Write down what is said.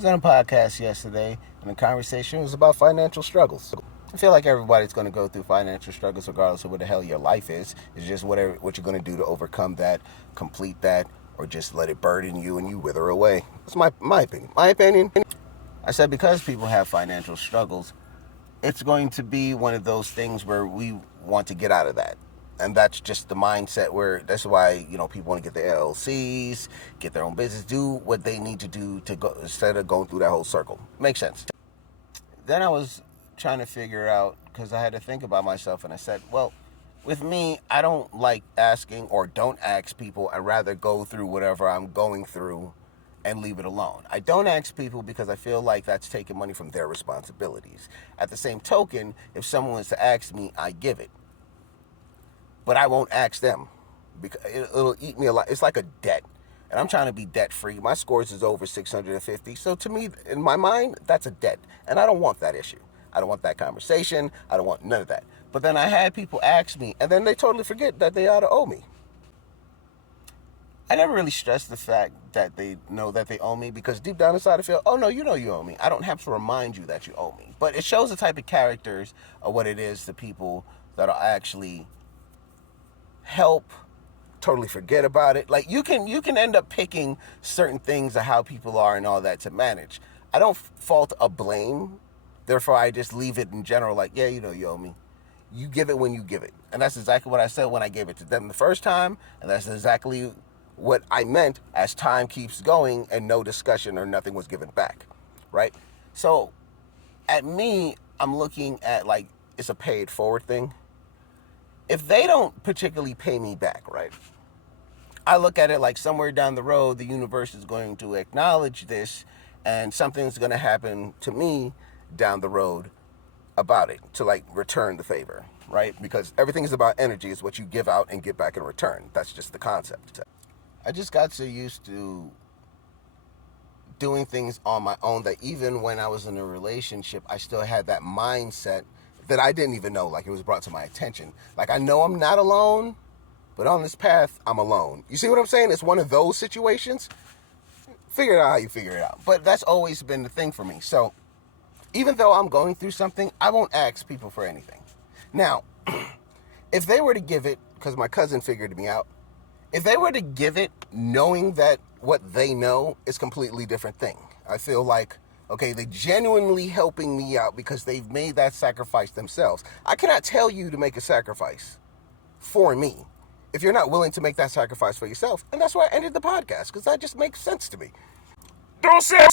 was on a podcast yesterday, and the conversation was about financial struggles. I feel like everybody's going to go through financial struggles regardless of what the hell your life is. It's just what you're going to do to overcome that, complete that, or just let it burden you and you wither away. That's my opinion. My opinion. I said because people have financial struggles, it's going to be one of those things where we want to get out of that. And that's just the mindset where that's why, people want to get their LLCs, get their own business, do what they need to do to go instead of going through that whole circle. Makes sense. Then I was trying to figure out, because I had to think about myself, and I said, well, with me, I don't like asking or don't ask people. I'd rather go through whatever I'm going through and leave it alone. I don't ask people because I feel like that's taking money from their responsibilities. At the same token, if someone wants to ask me, I give it. But I won't ask them because it'll eat me alive. It's like a debt. And I'm trying to be debt free. My scores is over 650. So to me, in my mind, that's a debt. And I don't want that issue. I don't want that conversation. I don't want none of that. But then I had people ask me, and then they totally forget that they ought to owe me. I never really stressed the fact that they know that they owe me, because deep down inside I feel, oh no, you know you owe me. I don't have to remind you that you owe me. But it shows the type of characters of what it is to people that are actually help totally forget about it. Like you can end up picking certain things of how people are and all that to manage. I don't fault a blame, therefore I just leave it in general, like, yeah, you owe me. You give it when you give it. And that's exactly what I said when I gave it to them the first time, and that's exactly what I meant as time keeps going and no discussion or nothing was given back, right? So at me, I'm looking at like it's a pay it forward thing. If they don't particularly pay me back, right, I look at it like somewhere down the road, the universe is going to acknowledge this and something's going to happen to me down the road about it to like return the favor, right? Because everything is about energy. Is what you give out and get back in return. That's just the concept. I just got so used to doing things on my own that even when I was in a relationship, I still had that mindset that I didn't even know, like it was brought to my attention. Like I know I'm not alone, but on this path, I'm alone. You see what I'm saying? It's one of those situations. Figure it out how you figure it out. But that's always been the thing for me. So even though I'm going through something, I won't ask people for anything. Now, if they were to give it, because my cousin figured me out, if they were to give it knowing that what they know is a completely different thing. I feel like, okay, they're genuinely helping me out because they've made that sacrifice themselves. I cannot tell you to make a sacrifice for me if you're not willing to make that sacrifice for yourself. And that's why I ended the podcast, because that just makes sense to me. Don't say